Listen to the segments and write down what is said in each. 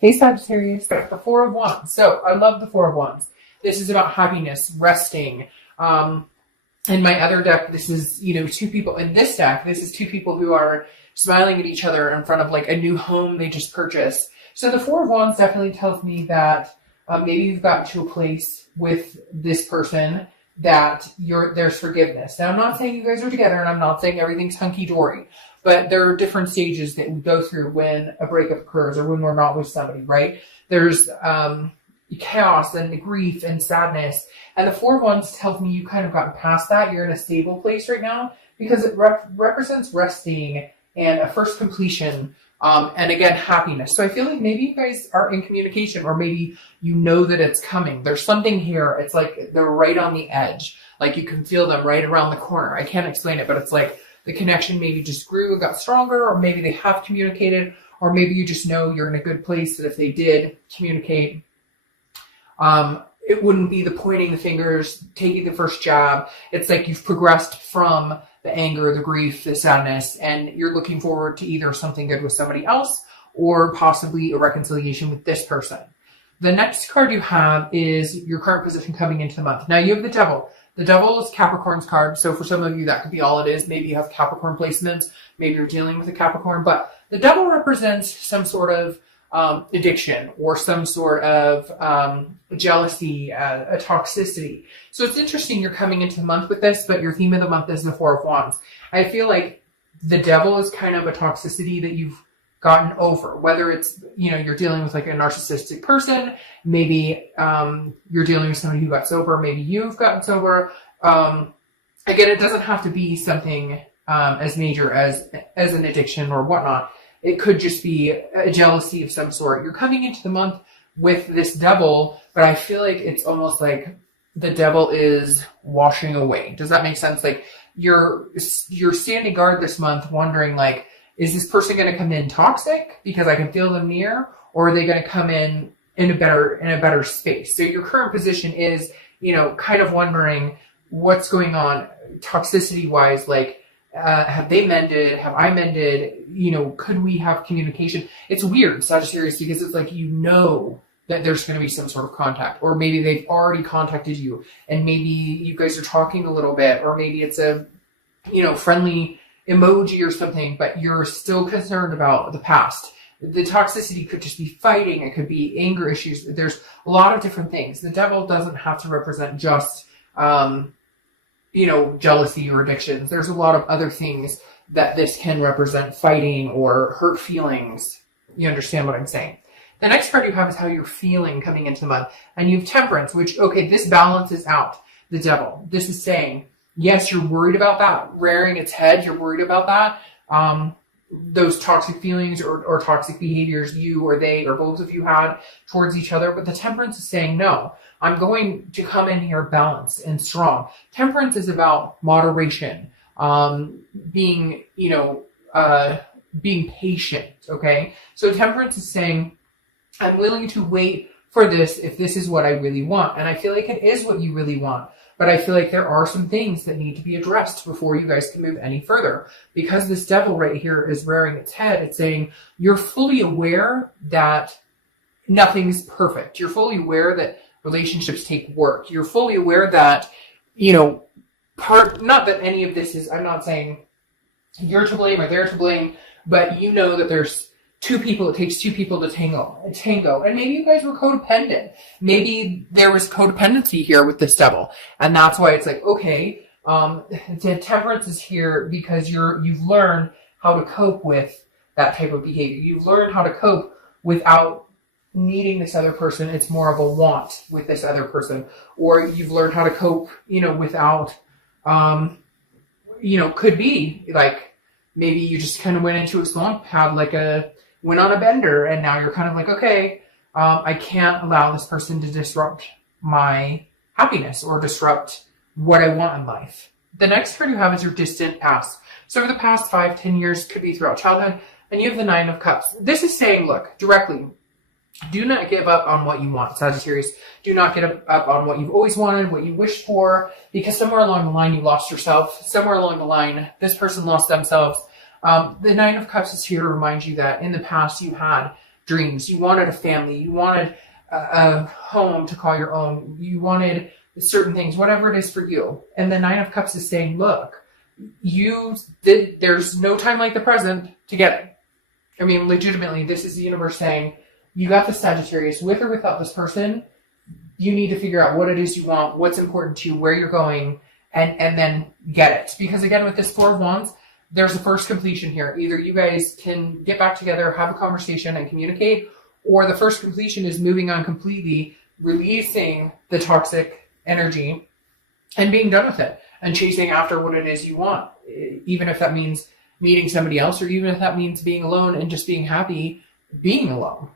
Hey Sagittarius, the Four of Wands. So I love the Four of Wands. This is about happiness, resting. In my other deck, this is, two people. In this deck, this is two people who are smiling at each other in front of like a new home they just purchased. So the Four of Wands definitely tells me that maybe you've gotten to a place with this person that there's forgiveness. Now, I'm not saying you guys are together, and I'm not saying everything's hunky-dory, but there are different stages that we go through when a breakup occurs or when we're not with somebody, right? There's chaos and grief and sadness. And the Four of Wands tells me you kind of gotten past that. You're in a stable place right now because it represents resting and a first completion. And again, happiness. So I feel like maybe you guys are in communication, or maybe you know that it's coming. There's something here. It's like they're right on the edge. Like you can feel them right around the corner. I can't explain it, but it's like the connection maybe just grew and got stronger, or maybe they have communicated, or maybe you just know you're in a good place that if they did communicate, it wouldn't be the pointing the fingers, taking the first jab. It's like you've progressed from the anger, the grief, the sadness, and you're looking forward to either something good with somebody else or possibly a reconciliation with this person. The next card you have is your current position coming into the month. Now you have the Devil. The Devil is Capricorn's card. So for some of you, that could be all it is. Maybe you have Capricorn placements. Maybe you're dealing with a Capricorn, but the Devil represents some sort of addiction or some sort of jealousy, a toxicity. So it's interesting you're coming into the month with this, but your theme of the month is the Four of Wands. I feel like the Devil is kind of a toxicity that you've gotten over, whether it's, you're dealing with like a narcissistic person, maybe you're dealing with somebody who got sober, maybe you've gotten sober. Again, it doesn't have to be something as major as an addiction or whatnot. It could just be a jealousy of some sort. You're coming into the month with this Devil, but I feel like it's almost like the Devil is washing away. Does that make sense? Like you're standing guard this month wondering like, is this person going to come in toxic because I can feel them near, or are they going to come in a better space? So your current position is, kind of wondering what's going on toxicity wise, like, have they mended? Have I mended? Could we have communication? It's weird, Sagittarius, because it's like, that there's going to be some sort of contact, or maybe they've already contacted you and maybe you guys are talking a little bit, or maybe it's a, friendly emoji or something, but you're still concerned about the past. The toxicity could just be fighting. It could be anger issues. There's a lot of different things. The Devil doesn't have to represent just, jealousy or addictions. There's a lot of other things that this can represent, fighting or hurt feelings. You understand what I'm saying? The next card you have is how you're feeling coming into the month. And you have Temperance, which, this balances out the Devil. This is saying, yes, you're worried about that rearing its head. You're worried about that. Those toxic feelings or toxic behaviors you or they or both of you had towards each other. But the Temperance is saying, no, I'm going to come in here balanced and strong. Temperance is about moderation, being patient. Okay. So Temperance is saying, I'm willing to wait for this if this is what I really want. And I feel like it is what you really want. But I feel like there are some things that need to be addressed before you guys can move any further. Because this Devil right here is rearing its head. It's saying you're fully aware that nothing's perfect. You're fully aware that relationships take work. You're fully aware that, not that any of this is, I'm not saying you're to blame or they're to blame, but you know that there's two people, it takes two people to tango. And maybe you guys were codependent. Maybe there was codependency here with this Devil. And that's why it's like, okay, the Temperance is here because you've learned how to cope with that type of behavior. You've learned how to cope without needing this other person. It's more of a want with this other person. Or you've learned how to cope, without, could be like, maybe you just kind of went into a slump, went on a bender, and now you're kind of like, okay, I can't allow this person to disrupt my happiness or disrupt what I want in life. The next card you have is your distant past. So over the past 5-10 years, could be throughout childhood, and you have the Nine of Cups. This is saying, look, directly, do not give up on what you want, Sagittarius. Do not give up on what you've always wanted, what you wished for, because somewhere along the line you lost yourself. Somewhere along the line, this person lost themselves. The Nine of Cups is here to remind you that in the past you had dreams. You wanted a family. You wanted a home to call your own. You wanted certain things, whatever it is for you. And the Nine of Cups is saying, look, there's no time like the present to get it. I mean, legitimately, this is the universe saying, you got the Sagittarius, with or without this person, you need to figure out what it is you want, what's important to you, where you're going, and then get it. Because again, with this Four of Wands, there's a first completion here. Either you guys can get back together, have a conversation, and communicate, or the first completion is moving on completely, releasing the toxic energy, and being done with it, and chasing after what it is you want. Even if that means meeting somebody else, or even if that means being alone and just being happy being alone.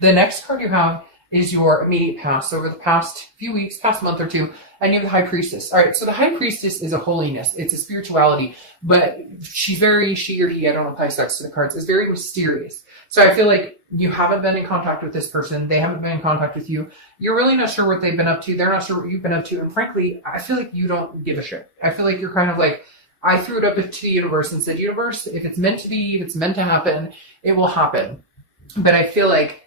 The next card you have is your immediate past, over the past few weeks, past month or two, and you have the High Priestess. All right, so the High Priestess is a holiness. It's a spirituality, but she or he, I don't apply sex to the cards, is very mysterious. So I feel like you haven't been in contact with this person. They haven't been in contact with you. You're really not sure what they've been up to. They're not sure what you've been up to. And frankly, I feel like you don't give a shit. I feel like you're kind of like, I threw it up to the universe and said, universe, if it's meant to be, if it's meant to happen, it will happen. But I feel like,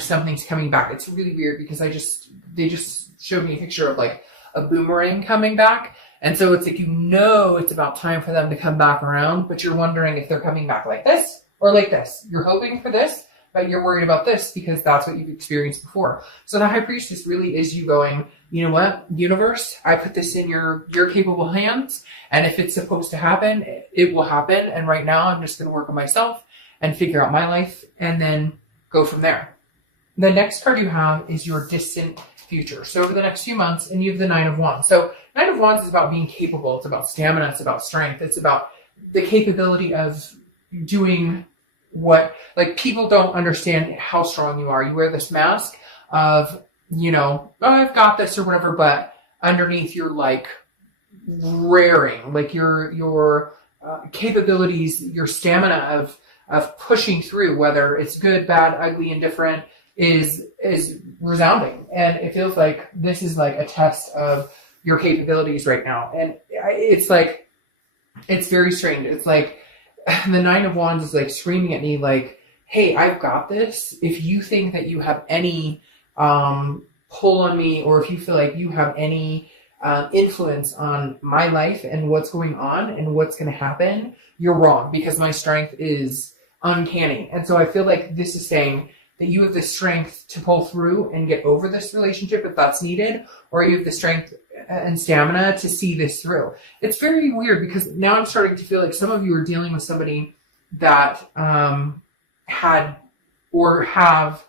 something's coming back. It's really weird because they just showed me a picture of like a boomerang coming back. And so it's like, it's about time for them to come back around, but you're wondering if they're coming back like this or like this. You're hoping for this, but you're worried about this because that's what you've experienced before. So the High Priestess really is you going, you know what, universe, I put this in your capable hands. And if it's supposed to happen, it will happen. And right now I'm just going to work on myself and figure out my life and then go from there. The next card you have is your distant future. So over the next few months, and you have the Nine of Wands. So Nine of Wands is about being capable. It's about stamina. It's about strength. It's about the capability of doing what, like, people don't understand how strong you are. You wear this mask of, I've got this or whatever, but underneath you're like raring, like your capabilities, your stamina of pushing through, whether it's good, bad, ugly, indifferent, is resounding. And it feels like this is like a test of your capabilities right now. And it's like, it's very strange. It's like the Nine of Wands is like screaming at me like, hey, I've got this. If you think that you have any pull on me, or if you feel like you have any influence on my life and what's going on and what's going to happen, you're wrong, because my strength is uncanny. And so I feel like this is saying that you have the strength to pull through and get over this relationship if that's needed, or you have the strength and stamina to see this through. It's very weird because now I'm starting to feel like some of you are dealing with somebody that had or have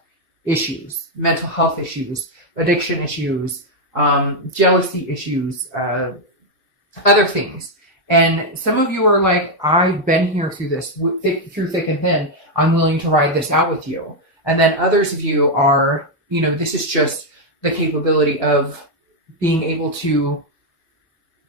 issues, mental health issues, addiction issues, jealousy issues, other things. And some of you are like, I've been here through this, through thick and thin. I'm willing to ride this out with you. And then others of you are, this is just the capability of being able to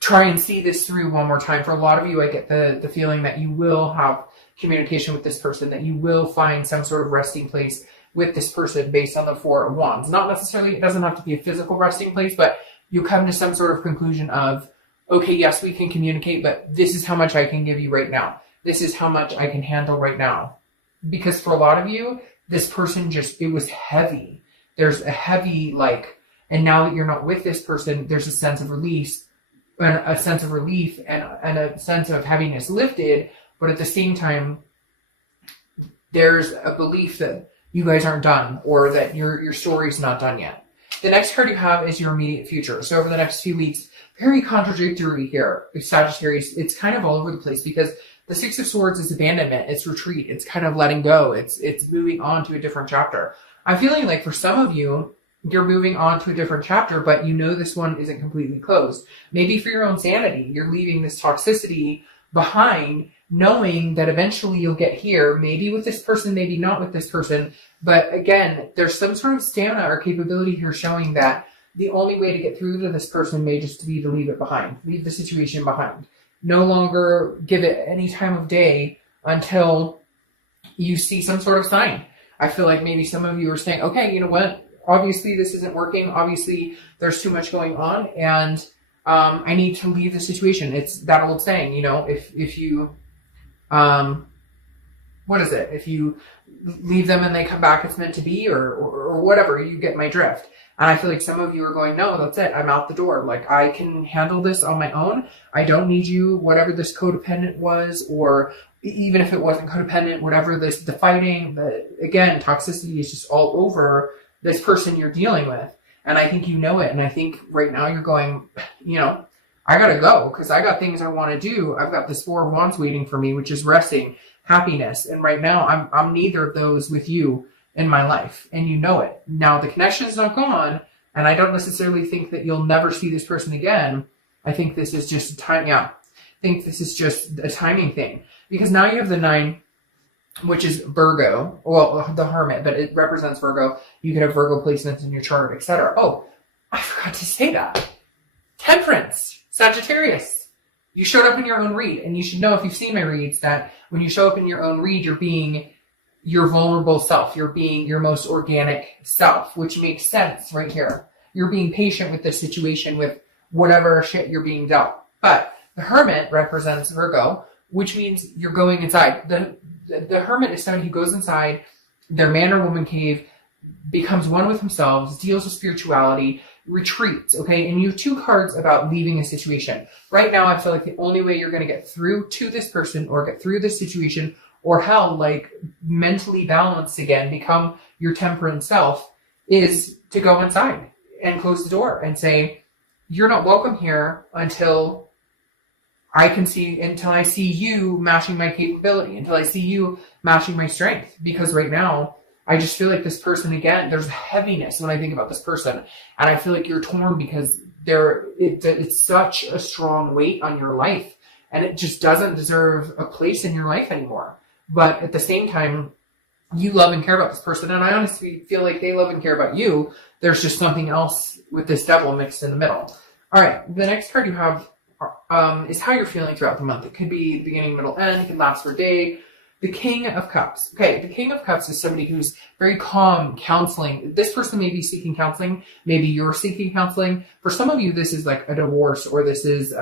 try and see this through one more time. For a lot of you, I get the feeling that you will have communication with this person, that you will find some sort of resting place with this person based on the Four of Wands. Not necessarily, it doesn't have to be a physical resting place, but you come to some sort of conclusion of, okay, yes, we can communicate, but this is how much I can give you right now. This is how much I can handle right now. Because for a lot of you, this person it was heavy. There's a heavy, and now that you're not with this person, there's a sense of release, and a sense of relief, and a sense of heaviness lifted. But at the same time, there's a belief that you guys aren't done, or that your story's not done yet. The next card you have is your immediate future. So over the next few weeks, very contradictory here, Sagittarius. It's kind of all over the place because the Six of Swords is abandonment. It's retreat. It's kind of letting go. It's moving on to a different chapter. I'm feeling like for some of you, you're moving on to a different chapter, but this one isn't completely closed. Maybe for your own sanity, you're leaving this toxicity behind, knowing that eventually you'll get here, maybe with this person, maybe not with this person. But again, there's some sort of stamina or capability here showing that the only way to get through to this person may just be to leave it behind, leave the situation behind. No longer give it any time of day until you see some sort of sign. I feel like maybe some of you are saying, okay, you know what? Obviously this isn't working. Obviously there's too much going on, and I need to leave the situation. It's that old saying, if you, what what is it? If you leave them and they come back, it's meant to be, or whatever. You get my drift. And I feel like some of you are going, no, that's it. I'm out the door. Like, I can handle this on my own. I don't need you. Whatever this codependent was, or even if it wasn't codependent, whatever this, the fighting, again, toxicity is just all over this person you're dealing with. And I think you know it. And I think right now you're going, I got to go because I got things I want to do. I've got this 4 of Wands waiting for me, which is resting, happiness. And right now I'm neither of those with you in my life. And you know it. Now the connection is not gone. And I don't necessarily think that you'll never see this person again. I think this is just time. Yeah. I think this is just a timing thing because now you have the 9, which is Virgo. Well, the Hermit, but it represents Virgo. You could have Virgo placements in your chart, etc. Oh, I forgot to say that. Temperance, Sagittarius. You showed up in your own read, and you should know if you've seen my reads that when you show up in your own read, you're being your vulnerable self. You're being your most organic self, which makes sense right here. You're being patient with the situation, with whatever shit you're being dealt. But the Hermit represents Virgo, which means you're going inside. The Hermit is somebody who goes inside their man or woman cave, becomes one with themselves, deals with spirituality, retreats, okay? And you have 2 cards about leaving a situation. Right now, I feel like the only way you're going to get through to this person or get through this situation or hell, like mentally balanced again, become your temperate self, is to go inside and close the door and say, you're not welcome here until I see you matching my capability, until I see you matching my strength. Because right now, I just feel like this person, again, there's heaviness when I think about this person. And I feel like you're torn because it's such a strong weight on your life. And it just doesn't deserve a place in your life anymore. But at the same time, you love and care about this person. And I honestly feel like they love and care about you. There's just something else with this devil mixed in the middle. All right, the next card you have is how you're feeling throughout the month. It could be beginning, middle, end. It can last for a day. The King of Cups. Okay, the King of Cups is somebody who's very calm, counseling. This person may be seeking counseling. Maybe you're seeking counseling. For some of you, this is like a divorce, or this is,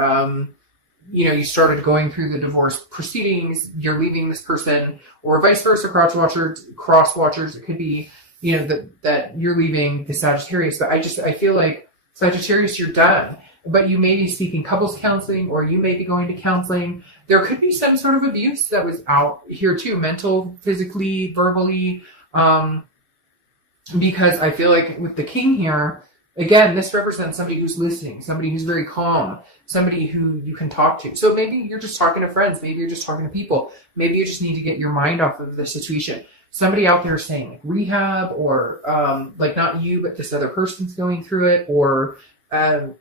you started going through the divorce proceedings. You're leaving this person, or vice versa. Cross watchers. It could be, that you're leaving the Sagittarius. But I feel like Sagittarius, you're done. But you may be seeking couples counseling, or you may be going to counseling. There could be some sort of abuse that was out here too, mental, physically, verbally, because I feel like with the King here, again, this represents somebody who's listening, somebody who's very calm, somebody who you can talk to. So maybe you're just talking to friends, maybe you're just talking to people, maybe you just need to get your mind off of the situation. Somebody out there is saying like rehab, or like not you, but this other person's going through it, or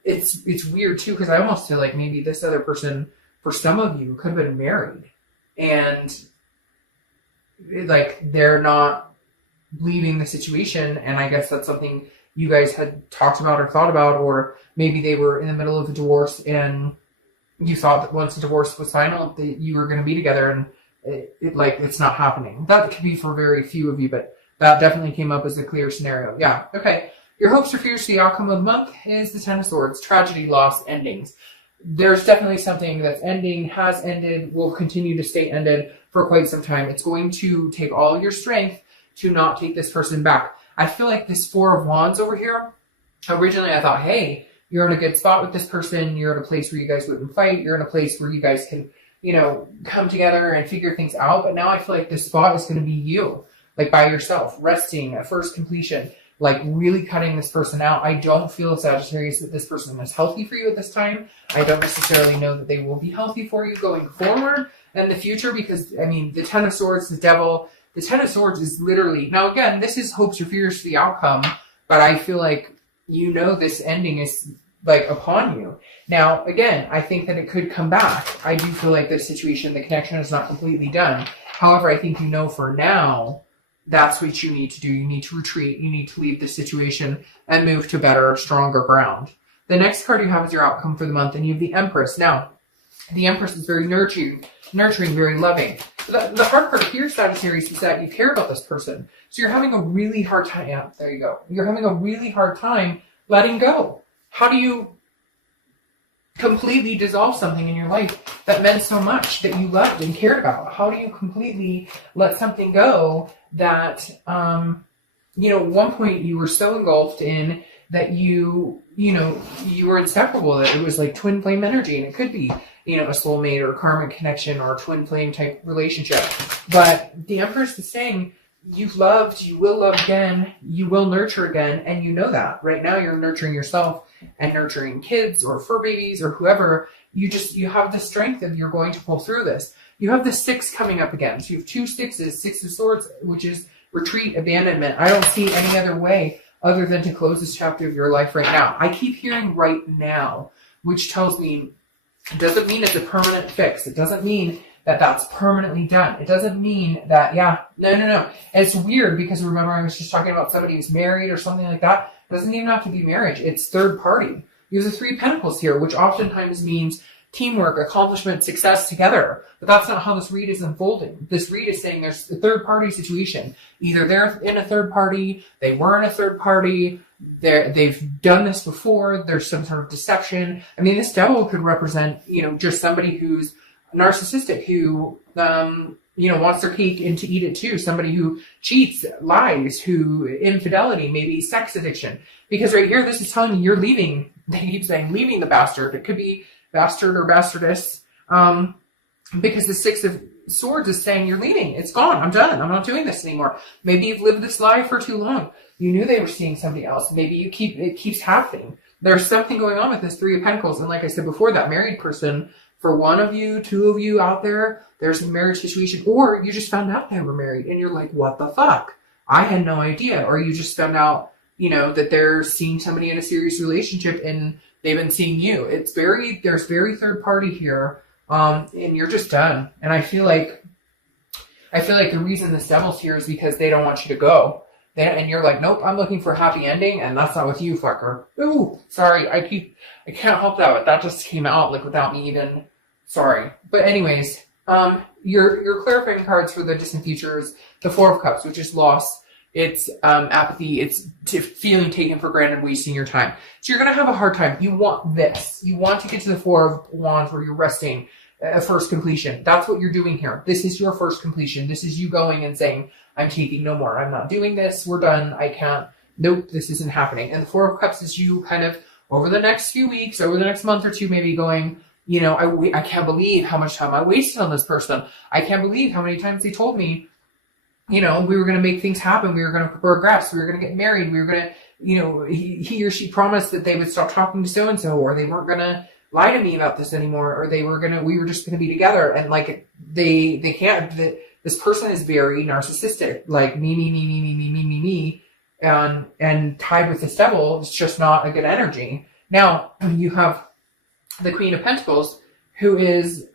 it's weird too, because I almost feel like maybe this other person, for some of you, could have been married, and like they're not leaving the situation. And I guess that's something you guys had talked about or thought about, or maybe they were in the middle of a divorce and you thought that once the divorce was final that you were going to be together, and it's not happening. That could be for very few of you, but that definitely came up as a clear scenario. Yeah. Okay. Your hopes or fears for the outcome of the month is the 10 of Swords, tragedy, loss, endings. There's definitely something that's ending, has ended, will continue to stay ended for quite some time. It's going to take all your strength to not take this person back. I feel like this 4 of Wands over here, originally I thought, hey, you're in a good spot with this person. You're in a place where you guys wouldn't fight. You're in a place where you guys can, come together and figure things out. But now I feel like this spot is going to be you, like by yourself, resting, at first completion. Like really cutting this person out. I don't feel, Sagittarius, that this person is healthy for you at this time. I don't necessarily know that they will be healthy for you going forward in the future, because, the 10 of Swords, the devil, the 10 of Swords is literally, now again, this is hopes or fears for the outcome, but I feel like, this ending is like upon you. Now, again, I think that it could come back. I do feel like this situation, the connection is not completely done. However, I think for now, that's what you need to do. You need to retreat. You need to leave the situation and move to better, stronger ground. The next card you have is your outcome for the month, and you have the Empress. Now, the Empress is very nurturing, very loving. The hard part here, Sagittarius, is that you care about this person. So you're having a really hard time. Yeah, there you go. You're having a really hard time letting go. How do you completely dissolve something in your life that meant so much, that you loved and cared about? How do you completely let something go that, at one point you were so engulfed in that you were inseparable, that it was like twin flame energy, and it could be, a soulmate or a karmic connection or a twin flame type relationship. But the Empress is saying, you've loved, you will love again, you will nurture again, and you know that. Right now you're nurturing yourself and nurturing kids or fur babies or whoever. You have the strength of you're going to pull through this. You have the 6 coming up again. So you have 2 6s, 6 of Swords, which is retreat, abandonment. I don't see any other way other than to close this chapter of your life right now. I keep hearing right now, which tells me it doesn't mean it's a permanent fix. It doesn't mean that that's permanently done. It doesn't mean that, no. It's weird because remember I was just talking about somebody who's married or something like that. It doesn't even have to be marriage. It's third party. You have the 3 Pentacles here, which oftentimes means teamwork, accomplishment, success together. But that's not how this read is unfolding. This read is saying there's a third party situation. Either they're in a third party, they were in a third party, they've done this before, there's some sort of deception. I mean, this Devil could represent, just somebody who's narcissistic, who, wants their cake and to eat it too. Somebody who cheats, lies, who infidelity, maybe sex addiction. Because right here, this is telling me you're leaving. They keep saying leaving the bastard. It could be bastard or bastardess. Because the 6 of Swords is saying you're leaving. It's gone. I'm done. I'm not doing this anymore. Maybe you've lived this lie for too long. You knew they were seeing somebody else. Maybe it keeps happening. There's something going on with this 3 of Pentacles. And like I said before, that married person, for one of you, 2 of you out there, there's a marriage situation, or you just found out they were married and you're like, what the fuck? I had no idea. Or you just found out, that they're seeing somebody in a serious relationship and they've been seeing you. There's very third party here. And you're just done. And I feel like the reason this Devil's here is because they don't want you to go. And you're like, nope, I'm looking for a happy ending, and that's not with you, fucker. Ooh, sorry, I can't help that, but that just came out like without me even, sorry. But anyways, your clarifying cards for the distant future is the 4 of Cups, which is loss. It's apathy. It's feeling taken for granted, wasting your time. So you're going to have a hard time. You want this. You want to get to the 4 of Wands where you're resting, a first completion. That's what you're doing here. This is your first completion. This is you going and saying, I'm taking no more. I'm not doing this. We're done. I can't. Nope, this isn't happening. And the 4 of Cups is you kind of over the next few weeks, over the next month or two, maybe going, I can't believe how much time I wasted on this person. I can't believe how many times they told me, we were going to make things happen. We were going to progress. We were going to get married. We were going to, he or she promised that they would stop talking to so-and-so, or they weren't going to lie to me about this anymore, or we were just going to be together. And like, they can't, this person is very narcissistic, like me. And tied with this Devil, it's just not a good energy. Now, you have the Queen of Pentacles, who is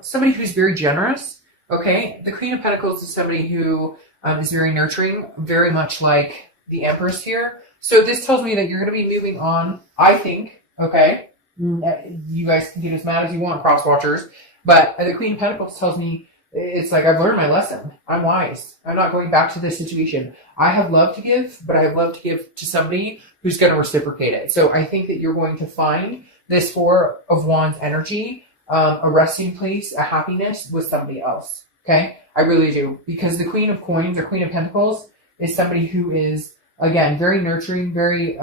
somebody who's very generous. Okay, the Queen of Pentacles is somebody who is very nurturing, very much like the Empress here. So this tells me that you're going to be moving on, I think, okay? You guys can get as mad as you want, cross watchers. But the Queen of Pentacles tells me, it's like, I've learned my lesson. I'm wise. I'm not going back to this situation. I have love to give, but I have love to give to somebody who's going to reciprocate it. So I think that you're going to find this 4 of Wands energy, a resting place, a happiness with somebody else. Okay? I really do. Because the Queen of Coins or Queen of Pentacles is somebody who is, again, very nurturing, very,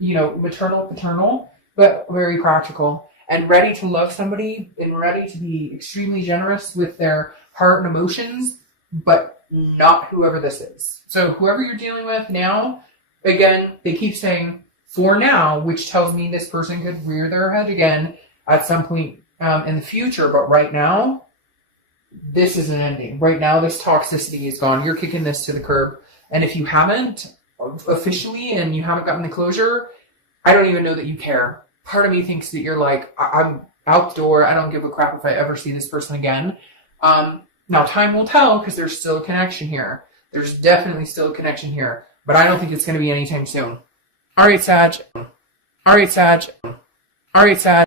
maternal, paternal, but very practical and ready to love somebody and ready to be extremely generous with their heart and emotions, but not whoever this is. So whoever you're dealing with now, again, they keep saying for now, which tells me this person could rear their head again at some point in the future. But right now, this is an ending. Right now, this toxicity is gone. You're kicking this to the curb. And if you haven't officially and you haven't gotten the closure, I don't even know that you care. Part of me thinks that you're like, I'm out the door. I don't give a crap if I ever see this person again. Now, time will tell because there's still a connection here. There's definitely still a connection here. But I don't think it's going to be anytime soon. All right, Sag. All right, Sag. All right, Sag.